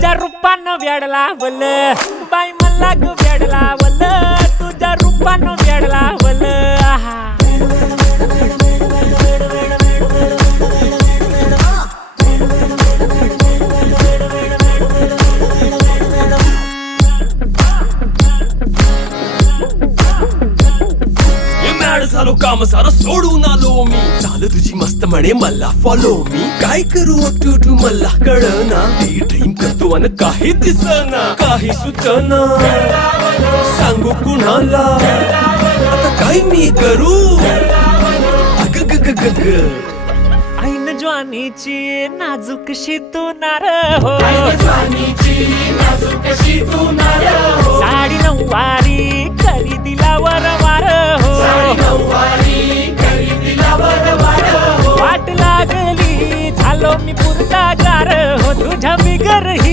तुझ्या रूपानं वेड लावलं बाई मला ग वेड लावलं तुझ्या रूपानं वेड लावलं आहा झालो काम सारं सोडून आलो मी चाल तुझी मस्त म्हणे मला फॉलो मी काय करू टू मला कळना ती ड्रीम करतो अन काही दिसना काही सुचना सांगू कुणाला आता काय मी करू अग ग ग ग ग ऐन ज्वानीची नाजूकशी तू नार हो साडी नऊवारी करी दिला वरवार हो वाट लागली झालो मी पुरता गार हो तुझ्या बिगर ही